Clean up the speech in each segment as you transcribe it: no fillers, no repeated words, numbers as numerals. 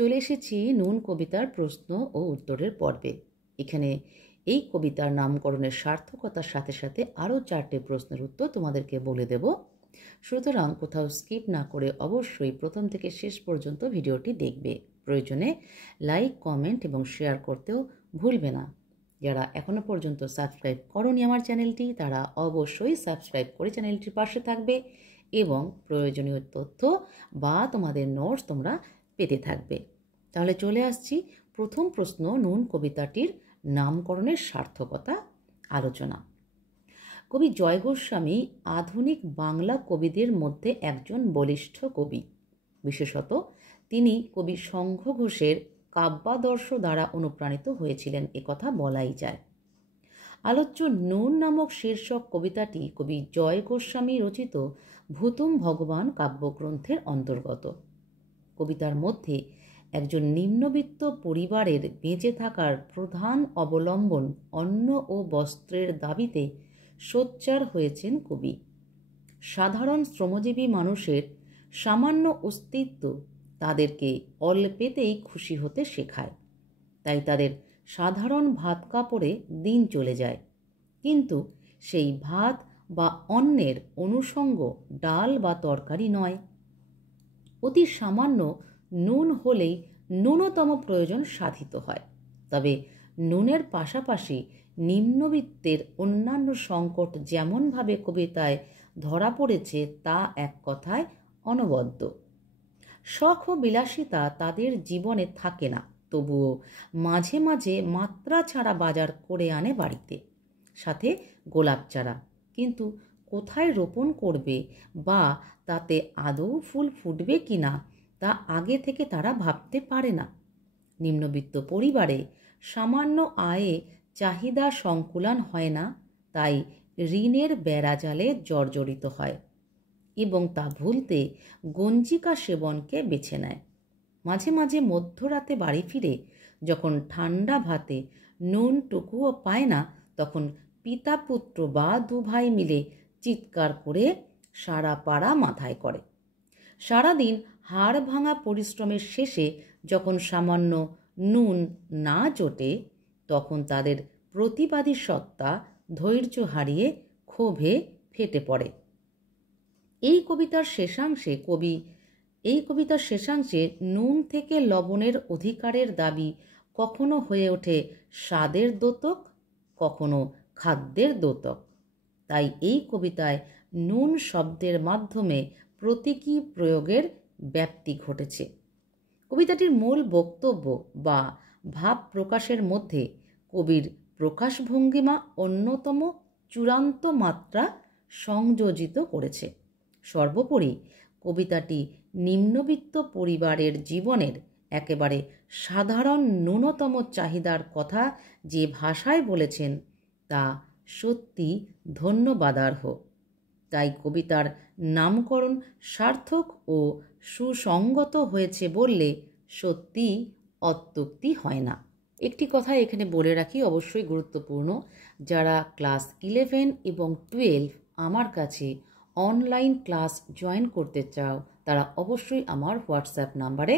চলে এসেছি নুন কবিতার প্রশ্ন ও উত্তরের পর্বে। এখানে এই কবিতার নামকরণের সার্থকতার সাথে সাথে আরও 4টে প্রশ্নের উত্তর তোমাদেরকে বলে দেব। সুতরাং কোথাও স্কিপ না করে অবশ্যই প্রথম থেকে শেষ পর্যন্ত ভিডিওটি দেখবে। প্রয়োজনে লাইক, কমেন্ট এবং শেয়ার করতেও ভুলবে না। যারা এখনও পর্যন্ত সাবস্ক্রাইব করোনি আমার চ্যানেলটি, তারা অবশ্যই সাবস্ক্রাইব করে চ্যানেলটির পাশে থাকবে এবং প্রয়োজনীয় তথ্য বা তোমাদের নোটস তোমরা পেতে থাকবে। তাহলে চলে আসছি প্রথম প্রশ্ন, নুন কবিতাটির নামকরণের সার্থকতা আলোচনা। কবি জয় গোস্বামী আধুনিক বাংলা কবিদের মধ্যে একজন বলিষ্ঠ কবি। বিশেষত তিনি কবি শঙ্খ ঘোষের কাব্যাদর্শ দ্বারা অনুপ্রাণিত হয়েছিলেন, একথা বলাই যায়। আলোচ্য নুন নামক শীর্ষক কবিতাটি কবি জয় গোস্বামী রচিত ভূতুম ভগবান কাব্যগ্রন্থের অন্তর্গত। কবিতার মধ্যে একজন নিম্নবিত্ত পরিবারের বেঁচে থাকার প্রধান অবলম্বন অন্ন ও বস্ত্রের দাবিতে সোচ্চার হয়েছেন কবি। সাধারণ শ্রমজীবী মানুষের সামান্য অস্তিত্ব তাদেরকে অল্পেতেই খুশি হতে শেখায়, তাই তাদের সাধারণ ভাত কাপড়ে দিন চলে যায়। কিন্তু সেই ভাত বা অন্নের অনুষঙ্গ ডাল বা তরকারি নয়। অতি সামান্য নুন হলেই ন্যূনতম প্রয়োজন সাধিত হয়। তবে নুনের পাশাপাশি নিম্নবিত্তের অন্যান্য সংকট যেমনভাবে কবিতায় ধরা পড়েছে তা এক কথায় অনবদ্য। শখ ও বিলাসিতা তাদের জীবনে থাকে না, তবুও মাঝে মাঝে মাত্রা ছাড়া বাজার করে আনে বাড়িতে, সাথে গোলাপ চারা। কিন্তু কোথায় রোপণ করবে বা তাতে আদৌ ফুল ফুটবে কিনা তা আগে থেকে তারা ভাবতে পারে না। নিম্নবিত্ত পরিবারে সামান্য আয়ে চাহিদা সংকুলান হয় না, তাই ঋণের বেড়াজালে জর্জরিত হয় এবং তা ভুলতে গঞ্জিকা সেবনকে বেছে নেয়। মাঝে মাঝে মধ্যরাতে বাড়ি ফিরে যখন ঠান্ডা ভাতে নুনটুকুও পায় না, তখন পিতা পুত্র বা দুভাই মিলে চিৎকার করে সারা পাড়া মাথায় করে। সারাদিন হাড় ভাঙা পরিশ্রমের শেষে যখন সামান্য নুন না জোটে, তখন তাদের প্রতিবাদী সত্তা ধৈর্য হারিয়ে ক্ষোভে ফেটে পড়ে। এই কবিতার শেষাংশে নুন থেকে লবণের অধিকারের দাবি কখনো হয়ে ওঠে স্বাদের দ্যোতক, কখনো খাদ্যের দ্যোতক। তাই এই কবিতায় নুন শব্দের মাধ্যমে প্রতীকী প্রয়োগের ব্যাপ্তি ঘটেছে। কবিতাটির মূল বক্তব্য বা ভাব প্রকাশের মধ্যে কবির প্রকাশভঙ্গিমা অন্যতম চূড়ান্ত মাত্রা সংযোজিত করেছে। সর্বোপরি কবিতাটি নিম্নবিত্ত পরিবারের জীবনের একেবারে সাধারণ ন্যূনতম চাহিদার কথা যে ভাষায় বলেছেন তা সত্যি ধন্যবাদার্হ। তাই কবিতার নামকরণ সার্থক ও সুসংগত হয়েছে বললে সত্যি অত্যুক্তি হয় না। একটি কথা এখানে বলে রাখি, অবশ্যই গুরুত্বপূর্ণ। যারা ক্লাস 11 এবং 12 আমার কাছে অনলাইন ক্লাস জয়েন করতে চাও, তারা অবশ্যই আমার হোয়াটসঅ্যাপ নাম্বারে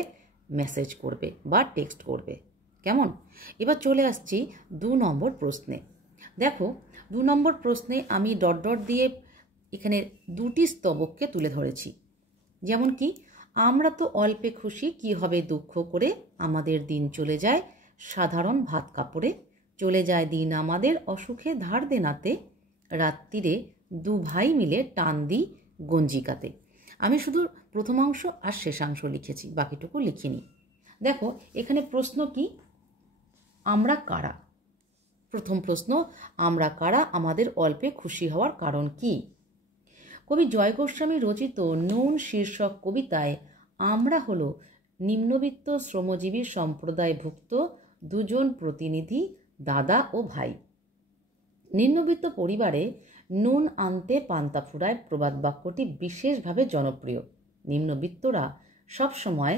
মেসেজ করবে বা টেক্সট করবে। কেমন? এবার চলে আসছি 2 নম্বর প্রশ্নে। দেখো, 2 নম্বর প্রশ্নে আমি ডট ডট দিয়ে এখানে 2টি স্তবককে তুলে ধরেছি। যেমন কি, আমরা তো অল্পে খুশি, কি হবে দুঃখ করে, আমাদের দিন চলে যায় সাধারণ ভাত কাপড়ে, চলে যায় দিন আমাদের অসুখে ধার দেনাতে, রাত্রিরে 2 ভাই মিলে টান দিই গঞ্জিকাতে। আমি শুধু প্রথমাংশ আর শেষাংশ লিখেছি, বাকিটুকু লিখিনি। দেখো এখানে প্রশ্ন কি, আমরা কারা? প্রথম প্রশ্ন, আমরা কারা, আমাদের অল্পে খুশি হওয়ার কারণ কি? কবি জয় গোস্বামী রচিত নুন শীর্ষক কবিতায় আমরা হলো নিম্নবিত্ত শ্রমজীবী সম্প্রদায়ভুক্ত 2 জন প্রতিনিধি, দাদা ও ভাই। নিম্নবিত্ত পরিবারে নুন আনতে পান্তা ফুরায় প্রবাদ বাক্যটি বিশেষভাবে জনপ্রিয়। নিম্নবিত্তরা সবসময়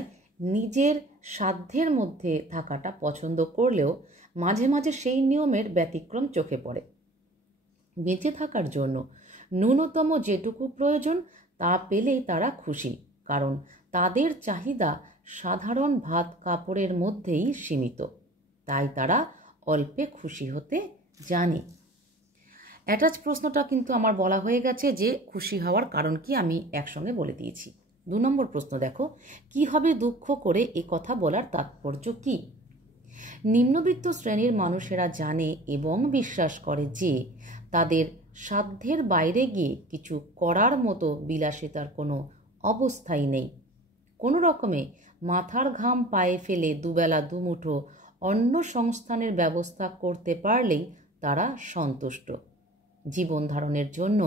নিজের সাধ্যের মধ্যে থাকাটা পছন্দ করলেও মাঝে মাঝে সেই নিয়মের ব্যতিক্রম চোখে পড়ে। বেঁচে থাকার জন্য ন্যূনতম যেটুকু প্রয়োজন তা পেলেই তারা খুশি, কারণ তাদের চাহিদা সাধারণ ভাত কাপড়ের মধ্যেই সীমিত, তাই তারা অল্পে খুশি হতে জানে। অ্যাটাচ প্রশ্নটা কিন্তু আমার বলা হয়ে গেছে যে খুশি হওয়ার কারণ কি আমি একসঙ্গে বলে দিয়েছি। 2 নম্বর প্রশ্ন দেখো, কি হবে দুঃখ করে এ কথা বলার তাৎপর্য কি? নিম্নবিত্ত শ্রেণীর মানুষেরা জানে এবং বিশ্বাস করে যে তাদের সাধ্যের বাইরে গিয়ে কিছু করার মতো বিলাসিতার কোনো অবস্থাই নেই। কোনো রকমে মাথার ঘাম পায়ে ফেলে দুবেলা দুমুঠো অন্ন সংস্থানের ব্যবস্থা করতে পারলেই তারা সন্তুষ্ট। জীবন ধারণের জন্য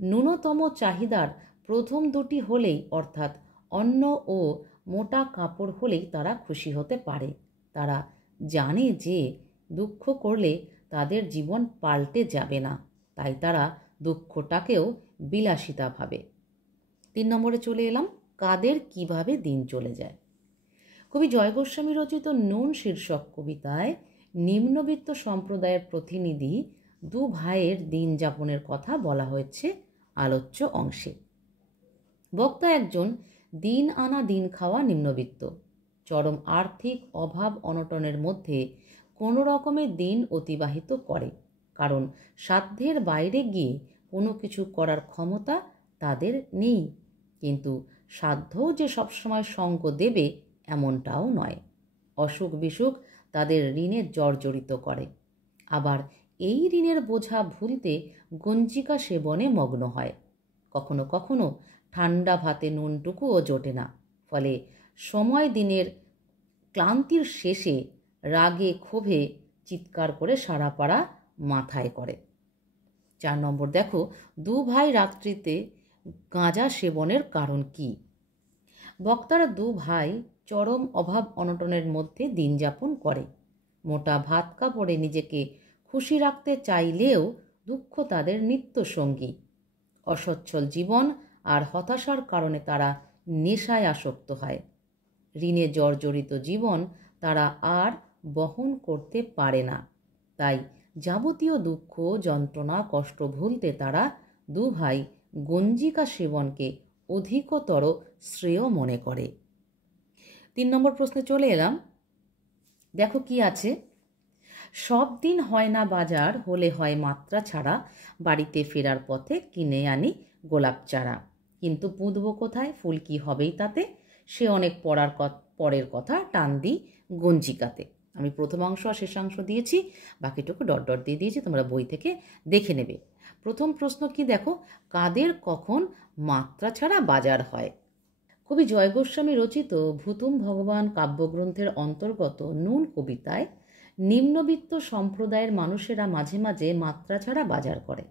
ন্যূনতম চাহিদার প্রথম দুটি হলেই, অর্থাৎ অন্ন ও মোটা কাপড় হলেই তারা খুশি হতে পারে। তারা জানে যে দুঃখ করলে তাদের জীবন পাল্টে যাবে না, তাই তারা দুঃখটাকেও বিলাসিতা ভাবে। 3 নম্বরে চলে এলাম, কাদের কিভাবে দিন চলে যায়। কবি জয় গোস্বামী রচিত নুন শীর্ষক কবিতায় নিম্নবিত্ত সম্প্রদায়ের প্রতিনিধি 2 ভাইয়ের দিন যাপনের কথা বলা হয়েছে আলোচ্য অংশে। বক্তা একজন দিন আনা দিন খাওয়া নিম্নবিত্ত, চরম আর্থিক অভাব অনটনের মধ্যে কোনো রকমে দিন অতিবাহিত করে, কারণ সাধ্যের বাইরে গিয়ে কোনো কিছু করার ক্ষমতা তাদের নেই। কিন্তু সাধ্যও যে সবসময় সঙ্গ দেবে এমনটাও নয়। অসুখ বিসুখ তাদের ঋণে জর্জরিত করে, আবার এই ঋণের বোঝা ভুলতে গঞ্জিকা সেবনে মগ্ন হয়। কখনো কখনো ঠান্ডা ভাতে নুনটুকুও জোটে না, ফলে সময় দিনের ক্লান্তির শেষে রাগে ক্ষোভে চিৎকার করে সারা পাড়া মাথায় করে। 4 নম্বর দেখো, 2 ভাই রাত্রিতে গাঁজা সেবনের কারণ কি? বক্তারা 2 ভাই চরম অভাব অনটনের মধ্যে দিন যাপন করে। মোটা ভাত কাপড়ে নিজেকে খুশি রাখতে চাইলেও দুঃখ তাদের নিত্য সঙ্গী। অসচ্ছল জীবন আর হতাশার কারণে তারা নেশায় আসক্ত হয়। ঋণে জর্জরিত জীবন তারা আর বহন করতে পারে না, তাই যাবতীয় দুঃখ যন্ত্রণা কষ্ট ভুলতে তারা 2 ভাই গঞ্জিকা সেবনকে অধিকতর শ্রেয় মনে করে। 3 নম্বর প্রশ্নে চলে এলাম, দেখো কি আছে। সব দিন হয় না বাজার, হলে হয় মাত্রা ছাড়া, বাড়িতে ফেরার পথে কিনে আনি গোলাপ চারা, কিন্তু পুঁতব কোথায়, ফুল কি হবেই তাতে, সে অনেক পরের কথা টান দিই গঞ্জিকাতে। আমি প্রথমাংশ আর শেষাংশ দিয়েছি, বাকিটুকু ডট ডট দিয়ে দিয়েছি, তোমরা বই থেকে দেখে নেবে। প্রথম প্রশ্ন কি দেখো, কাদের কখন মাত্রা ছাড়া বাজার হয়? কবি জয় গোস্বামী রচিত ভূতুম ভগবান কাব্যগ্রন্থের অন্তর্গত নুন কবিতায় নিম্নবিত্ত সম্প্রদায়ের মানুষেরা মাঝে মাঝে মাত্রা ছাড়া বাজার করে,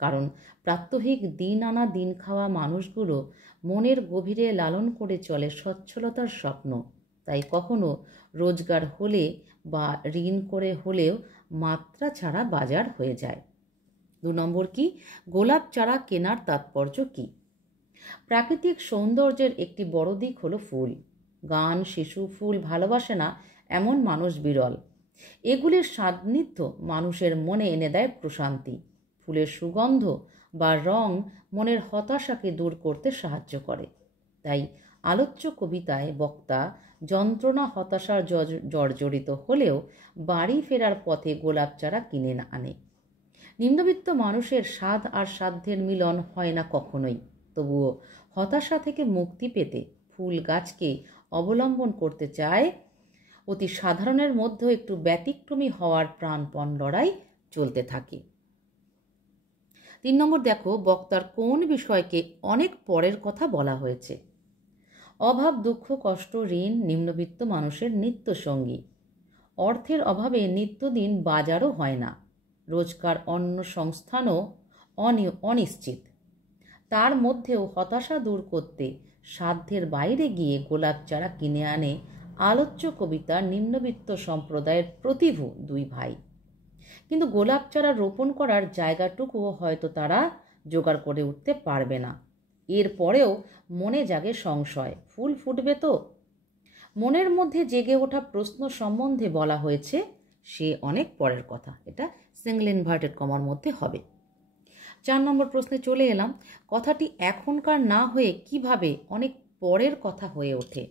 কারণ প্রাত্যহিক দিন আনা দিন খাওয়া মানুষগুলো মনের গভীরে লালন করে চলে সচ্ছলতার স্বপ্ন, তাই কখনো রোজগার হলে বা ঋণ করে হলেও মাত্রা ছাড়া বাজার হয়ে যায়। 2 নম্বর কি, গোলাপ চারা কেনার তাৎপর্য কি? প্রাকৃতিক সৌন্দর্যের একটি বড় দিক হলো ফুল। গান, শিশু ফুল ভালোবাসে না এমন মানুষ বিরল। এগুলির সান্নিধ্য মানুষের মনে এনে দেয় প্রশান্তি। ফুলের সুগন্ধ বা রং মনের হতাশাকে দূর করতে সাহায্য করে। তাই আলোচ্য কবিতায় বক্তা যন্ত্রণা হতাশার জর্জরিত হলেও বাড়ি ফেরার পথে গোলাপ চারা কিনে আনে। নিম্নবিত্ত মানুষের স্বাদ আর সাধ্যের মিলন হয় না কখনোই, তবুও হতাশা থেকে মুক্তি পেতে ফুল গাছকে অবলম্বন করতে চায়। অতি সাধারণের মধ্যেও একটু ব্যতিক্রমী হওয়ার প্রাণপণ লড়াই চলতে থাকে। 3 নম্বর দেখো, বক্তার কোন বিষয়কে অনেক পরের কথা বলা হয়েছে? অভাব, দুঃখ, কষ্ট, ঋণ নিম্নবিত্ত মানুষের নিত্য সঙ্গী। অর্থের অভাবে নিত্যদিন বাজারও হয় না, রোজকার অন্ন সংস্থানও অনিশ্চিত। তার মধ্যেও হতাশা দূর করতে সাধ্যের বাইরে গিয়ে গোলাপ চারা কিনে আনে আলোচ্য কবিতার নিম্নবিত্ত সম্প্রদায়ের প্রতিভু 2 ভাই। কিন্তু গোলাপ চারা রোপণ করার জায়গাটুকুও হয়তো তারা জোগাড় করে উঠতে পারবে না। এরপরেও মনে জাগে সংশয়, ফুল ফুটবে তো? মনের মধ্যে জেগে ওঠা প্রশ্ন সম্বন্ধে বলা হয়েছে সে অনেক পরের কথা, এটা সিঙ্গল ইনভার্টেড কমার মধ্যে হবে। 4 নম্বর প্রশ্নে চলে এলাম, কথাটি এখনকার না হয়ে কিভাবে অনেক পরের কথা হয়ে ওঠে?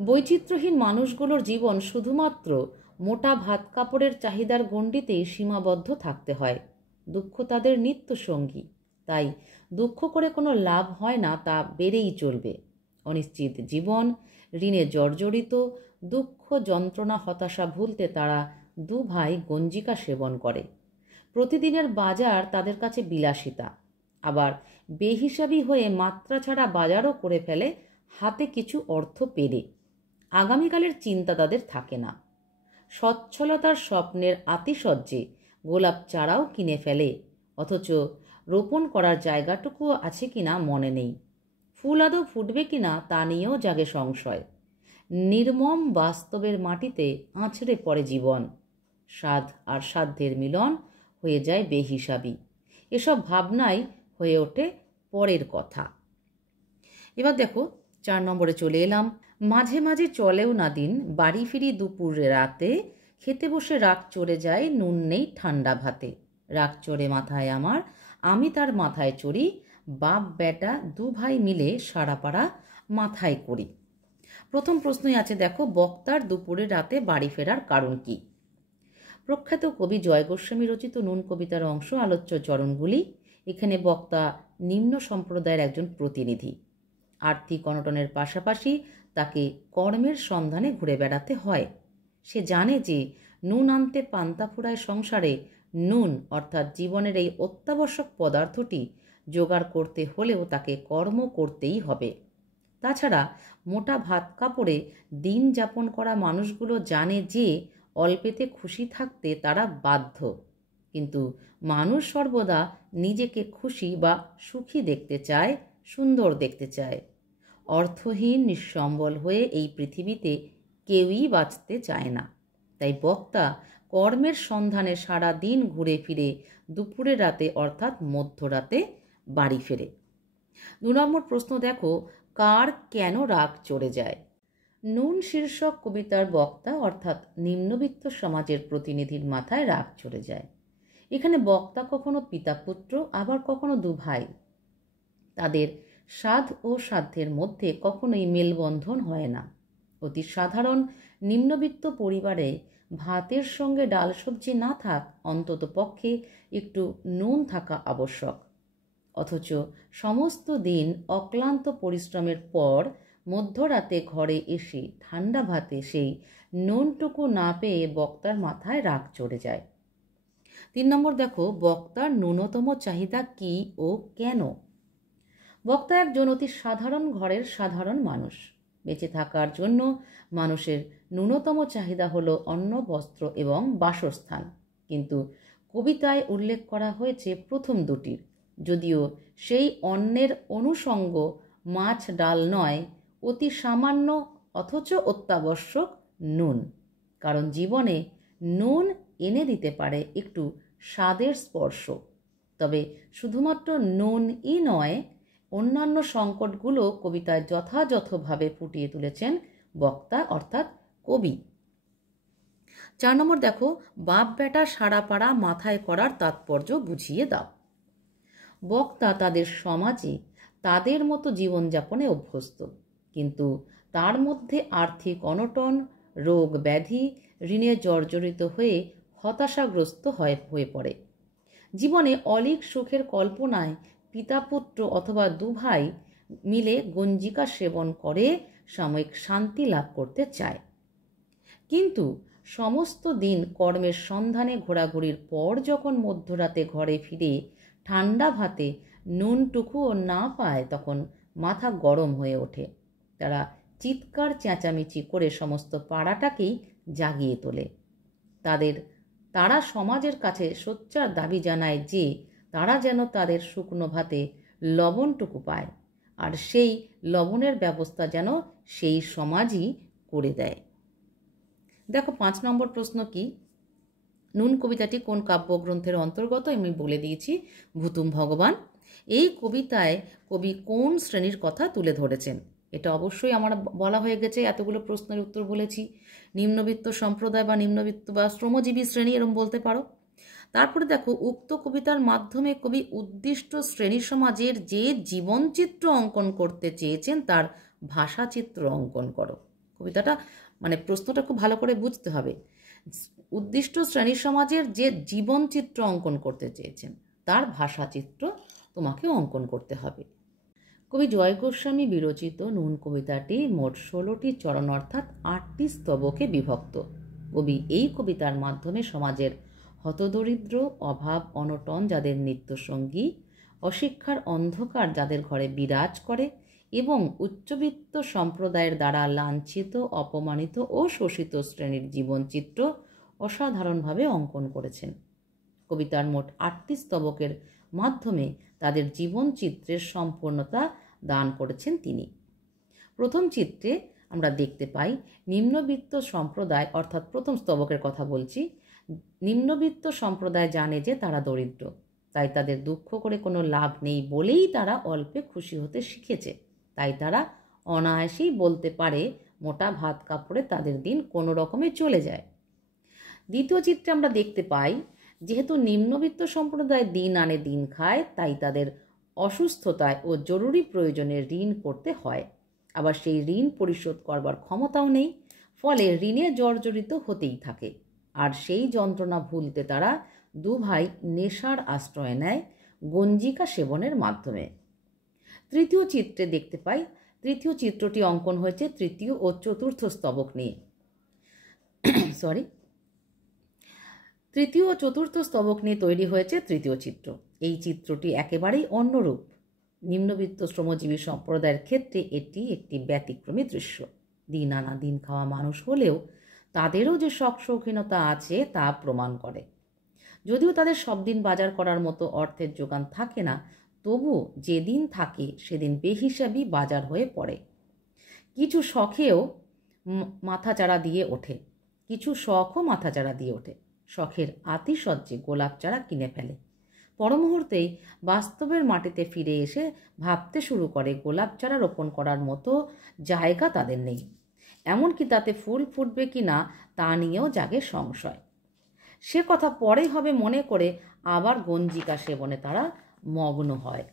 বৈচিত্র্যহীন মানুষগুলোর জীবন শুধুমাত্র মোটা ভাত কাপড়ের চাহিদার গণ্ডিতেই সীমাবদ্ধ থাকতে হয়। দুঃখ তাদের নিত্য সঙ্গী, তাই দুঃখ করে কোনো লাভ হয় না, তা বেড়েই চলবে। অনিশ্চিত জীবন, ঋণে জর্জরিত, দুঃখ যন্ত্রণা হতাশা ভুলতে তারা দু ভাই গঞ্জিকা সেবন করে। প্রতিদিনের বাজার তাদের কাছে বিলাসিতা, আবার বেহিসাবি হয়ে মাত্রা ছাড়া বাজারও করে ফেলে হাতে কিছু অর্থ পেলে। আগামীকালের চিন্তা তাদের থাকে না। সচ্ছলতার স্বপ্নের আতিশয্যে গোলাপ চারাও কিনে ফেলে, অথচ রোপণ করার জায়গাটুকুও আছে কিনা মনে নেই। ফুল আদৌ ফুটবে কিনা তা নিয়েও জাগে সংশয়। নির্মম বাস্তবের মাটিতে আছড়ে পড়ে জীবন। সাধ আর সাধ্যের মিলন হয়ে যায় বেহিসাবি। এসব ভাবনাই হয়ে ওঠে পরের কথা। এবার দেখো 4 নম্বরে চলে এলাম। মাঝে মাঝে চলেও না দিন, বাড়ি ফিরি দুপুরে রাতে, খেতে বসে রাগ চড়ে যায়, নুন নেই ঠান্ডা ভাতে। রাগ চড়ে মাথায় আমার, আমি তার মাথায় চড়ি, বাপ বেটা দু ভাই মিলে সারা পাড়া মাথায় করি। প্রথম প্রশ্নই আছে দেখো, বক্তার দুপুরে রাতে বাড়ি ফেরার কারণ কি? প্রখ্যাত কবি জয় গোস্বামী রচিত নুন কবিতার অংশ আলোচ্য চরণগুলি। এখানে বক্তা নিম্ন সম্প্রদায়ের একজন প্রতিনিধি। আর্থিক অনটনের পাশাপাশি তাকে কর্মের সন্ধানে ঘুরে বেড়াতে হয়। সে জানে যে নুন আনতে পান্তা ফুরায় সংসারে, নুন অর্থাৎ জীবনের এই অত্যাবশ্যক পদার্থটি জোগাড় করতে হলেও তাকে কর্ম করতেই হবে। তাছাড়া মোটা ভাত কাপড়ে দিন যাপন করা মানুষগুলো জানে যে অল্পেতে খুশি থাকতে তারা বাধ্য, কিন্তু মানুষ সর্বদা নিজেকে খুশি বা সুখী দেখতে চায়, সুন্দর দেখতে চায়। অর্থহীন নিঃসম্বল হয়ে এই পৃথিবীতে কেউই বাঁচতে চায় না। তাই বক্তা কর্মের সন্ধানে সারা দিন ঘুরে ফিরে দুপুরে রাতে অর্থাৎ মধ্যরাতে বাড়ি ফেরে। 2 নম্বর প্রশ্ন দেখো, কার কেন রাগ চড়ে যায়? নুন শীর্ষক কবিতার বক্তা অর্থাৎ নিম্নবিত্ত সমাজের প্রতিনিধির মাথায় রাগ চড়ে যায়। এখানে বক্তা কখনো পিতা পুত্র, আবার কখনো দু ভাই। তাদের সাধ ও সাধ্যের মধ্যে কখনোই মেলবন্ধন হয় না। অতি সাধারণ নিম্নবিত্ত পরিবারে ভাতের সঙ্গে ডাল সবজি না থাক, অন্তত পক্ষে একটু নুন থাকা আবশ্যক। অথচ সমস্ত দিন অক্লান্ত পরিশ্রমের পর মধ্যরাতে ঘরে এসে ঠান্ডা ভাতে সেই নুনটুকু না পেয়ে বক্তার মাথায় রাগ চড়ে যায়। 3 নম্বর দেখো, বক্তার ন্যূনতম চাহিদা কি ও কেন? বক্তা একজন অতি সাধারণ ঘরের সাধারণ মানুষ। বেঁচে থাকার জন্য মানুষের ন্যূনতম চাহিদা হলো অন্ন, বস্ত্র এবং বাসস্থান। কিন্তু কবিতায় উল্লেখ করা হয়েছে প্রথম দুটির, যদিও সেই অন্নের অনুষঙ্গ মাছ ডাল নয়, অতি সামান্য অথচ অত্যাবশ্যক নুন। কারণ জীবনে নুন এনে দিতে পারে একটু স্বাদের স্পর্শ। তবে শুধুমাত্র নুনই নয়, অন্যান্য সংকটগুলো কবিতায় যথাযথভাবে ফুটিয়ে তুলেছেন বক্তা অর্থাৎ কবি। 4 নম্বর দেখো, বাপ বেটা সারা পাড়া মাথায় করার তাৎপর্য বুঝিয়ে দাও। বক্তা তাদের সমাজে তাদের মতো জীবনযাপনে অভ্যস্ত, কিন্তু তার মধ্যে আর্থিক অনটন, রোগ ব্যাধি, ঋণে জর্জরিত হয়ে হতাশাগ্রস্ত হয়ে পড়ে। জীবনে অলীক সুখের কল্পনায় পিতা পুত্র অথবা দু ভাই মিলে গঞ্জিকা সেবন করে সাময়িক শান্তি লাভ করতে চায়। কিন্তু সমস্ত দিন কর্মের সন্ধানে ঘোরাঘুরির পর যখন মধ্যরাতে ঘরে ফিরে ঠান্ডা ভাতে নুনটুকুও না পায়, তখন মাথা গরম হয়ে ওঠে। তারা চিৎকার চেঁচামেচি করে সমস্ত পাড়াটাকেই জাগিয়ে তোলে। তারা সমাজের কাছে সোচ্চার দাবি জানায় যে তারা যেন তাদের শুকনো ভাতে লবণটুকু পায়, আর সেই লবণের ব্যবস্থা যেন সেই সমাজই করে দেয়। দেখো 5 নম্বর প্রশ্ন কি? নুন কবিতাটি কোন কাব্যগ্রন্থের অন্তর্গত? আমি বলে দিয়েছি, ভুতুম ভগবান। এই কবিতায় কবি কোন শ্রেণীর কথা তুলে ধরেছেন? এটা অবশ্যই আমার বলা হয়ে গেছে, এতগুলো প্রশ্নের উত্তর বলেছি। নিম্নবিত্ত সম্প্রদায় বা নিম্নবিত্ত বা শ্রমজীবী শ্রেণী এরম বলতে পারো। তারপরে দেখো, উক্ত কবিতার মাধ্যমে কবি উদ্দিষ্ট শ্রেণী সমাজের যে জীবনচিত্র অঙ্কন করতে চেয়েছেন তার ভাষাচিত্র অঙ্কন করো। কবিতাটা মানে প্রশ্নটা খুব ভালো করে বুঝতে হবে। উদ্দিষ্ট শ্রেণী সমাজের যে জীবনচিত্র অঙ্কন করতে চেয়েছেন তার ভাষাচিত্র তোমাকে অঙ্কন করতে হবে। কবি জয় গোস্বামী বিরচিত নুন কবিতাটি মোট 16টি চরণ অর্থাৎ 8টি স্তবকে বিভক্ত। কবি এই কবিতার মাধ্যমে সমাজের হতদরিদ্র, অভাব, অনটন যাদের নিত্যসঙ্গী, অশিক্ষার অন্ধকার যাদের ঘরে বিরাজ করে এবং উচ্চবিত্ত সম্প্রদায়ের দ্বারা লাঞ্ছিত, অপমানিত ও শোষিত শ্রেণীর জীবনচিত্র অসাধারণভাবে অঙ্কন করেছেন। কবিতার মোট 8টি স্তবকের মাধ্যমে তাদের জীবনচিত্রের সম্পূর্ণতা দান করেছেন তিনি। প্রথম চিত্রে আমরা দেখতে পাই নিম্নবিত্ত সম্প্রদায়, অর্থাৎ প্রথম স্তবকের কথা বলছি, নিম্নবিত্ত সম্প্রদায় জানে যে তারা দরিদ্র, তাই তাদের দুঃখ করে কোনো লাভ নেই বলেই তারা অল্পে খুশি হতে শিখেছে। তাই তারা অনায়াসেই বলতে পারে মোটা ভাত কাপড়ে তাদের দিন কোনো রকমে চলে যায়। দ্বিতীয় চিত্রে আমরা দেখতে পাই যেহেতু নিম্নবিত্ত সম্প্রদায় দিন আনে দিন খায়, তাই তাদের অসুস্থতায় ও জরুরি প্রয়োজনে ঋণ করতে হয়, আবার সেই ঋণ পরিশোধ করবার ক্ষমতাও নেই, ফলে ঋণে জর্জরিত হতেই থাকে। আর সেই যন্ত্রণা ভুলতে তারা দু ভাই নেশার আশ্রয় নেয় গঞ্জিকা সেবনের মাধ্যমে। তৃতীয় চিত্রে দেখতে পাই, তৃতীয় চিত্রটি অঙ্কন হয়েছে তৃতীয় ও চতুর্থ স্তবক নিয়ে। তৃতীয় ও চতুর্থ স্তবক নিয়ে তৈরি হয়েছে তৃতীয় চিত্র। এই চিত্রটি একেবারেই অন্যরূপ। নিম্নবিত্ত শ্রমজীবী সম্প্রদায়ের ক্ষেত্রে এটি একটি ব্যতিক্রমী দৃশ্য। দিন আনা দিন খাওয়া মানুষ হলেও তাদেরও যে শখ শৌখিনতা আছে তা প্রমাণ করে। যদিও তাদের সব দিন বাজার করার মতো অর্থের যোগান থাকে না, তবু যেদিন থাকে সেদিন বেহিসাবি বাজার হয়ে পড়ে। কিছু শখও মাথাচাড়া দিয়ে ওঠে। শখের আতিশয্যে গোলাপ চারা কিনে ফেলে। পরমুহূর্তেই বাস্তবের মাটিতে ফিরে এসে ভাবতে শুরু করে গোলাপ চারা রোপণ করার মতো জায়গা তাদের নেই, এমনকি তাতে ফুল ফুটবে কি না তা নিয়েও জাগে সংশয়। সে কথা পরে হবে মনে করে আবার গঞ্জিকা সেবনে তারা মগ্ন হয়।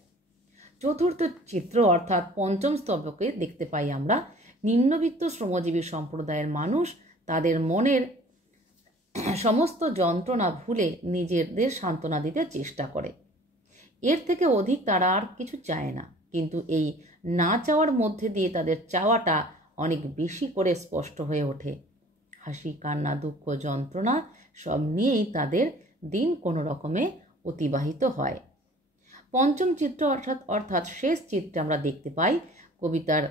চতুর্থ চিত্র অর্থাৎ পঞ্চম স্তবকে দেখতে পাই আমরা নিম্নবিত্ত শ্রমজীবী সম্প্রদায়ের মানুষ তাদের মনের সমস্ত যন্ত্রণা ভুলে নিজেদের সান্ত্বনা দিতে চেষ্টা করে। এর থেকে অধিক তারা আর কিছু চায় না, কিন্তু এই না চাওয়ার মধ্যে দিয়ে তাদের চাওয়াটা অনেক বেশি করে স্পষ্ট হয়ে ওঠে। হাসি, কান্না, দুঃখ, যন্ত্রণা সব নিয়েই তাদের দিন কোনো রকমে অতিবাহিত হয়। পঞ্চম চিত্র অর্থাৎ শেষ চিত্রে আমরা দেখতে পাই কবিতার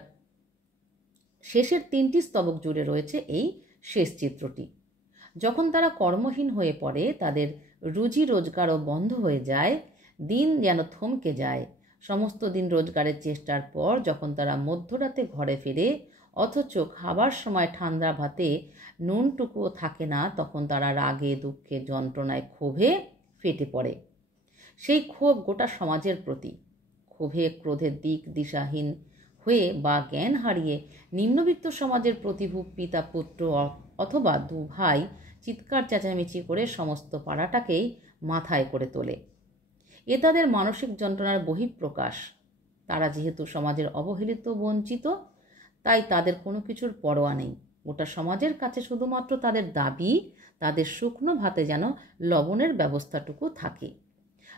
শেষের 3টি স্তবক জুড়ে রয়েছে এই শেষ চিত্রটি। যখন তারা কর্মহীন হয়ে পড়ে, তাদের রুজি রোজগারও বন্ধ হয়ে যায়, দিন যেন থমকে যায়। সমস্ত দিন রোজগারের চেষ্টার পর যখন তারা মধ্যরাতে ঘরে ফেরে, অথচ খাবার সময় ঠান্ডা ভাতে নুনটুকুও থাকে না, তখন তারা রাগে, দুঃখে, যন্ত্রণায়, ক্ষোভে ফেটে পড়ে। সেই ক্ষোভ গোটা সমাজের প্রতি। ক্ষোভে ক্রোধে দিক দিশাহীন হয়ে বা জ্ঞান হারিয়ে নিম্নবিত্ত সমাজের প্রতিভূ পিতা পুত্র অথবা দু ভাই চিৎকার চেঁচামেচি করে সমস্ত পাড়াটাকেই মাথায় করে তোলে। এ তাদের মানসিক যন্ত্রণার বহিঃপ্রকাশ। তারা যেহেতু সমাজের অবহেলিত, বঞ্চিত, তাই তাদের কোনো কিছুর পরোয়া নেই। গোটা সমাজের কাছে শুধুমাত্র তাদের দাবি তাদের শুকনো ভাতে যেন লবণের ব্যবস্থাটুকু থাকে।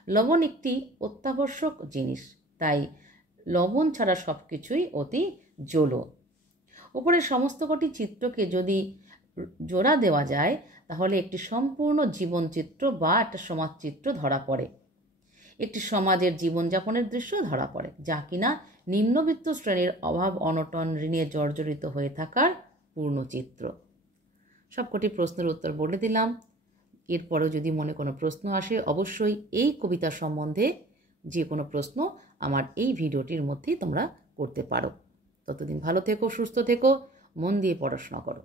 লবণ একটি অত্যাবশ্যক জিনিস, তাই লবণ ছাড়া সব কিছুই অতি জলো। উপরের সমস্ত কটি চিত্রকে যদি জোড়া দেওয়া যায় তাহলে একটি সম্পূর্ণ জীবনচিত্র বা একটা সমাজচিত্র ধরা পড়ে। একটি সমাজের জীবনযাপনের দৃশ্য ধরা পড়ে, যা কিনা নিম্নবিত্ত শ্রেণীর অভাব, অনটন, ঋণে জর্জরিত হয়ে থাকার পূর্ণচিত্র। সবকটি প্রশ্নের উত্তর বলে দিলাম। এরপরেও যদি মনে কোনো প্রশ্ন আসে, অবশ্যই এই কবিতা সম্বন্ধে যে কোনো প্রশ্ন আমার এই ভিডিওটির মধ্যেই তোমরা করতে পারো। ততদিন ভালো থেকো, সুস্থ থেকো, মন দিয়ে পড়াশোনা করো।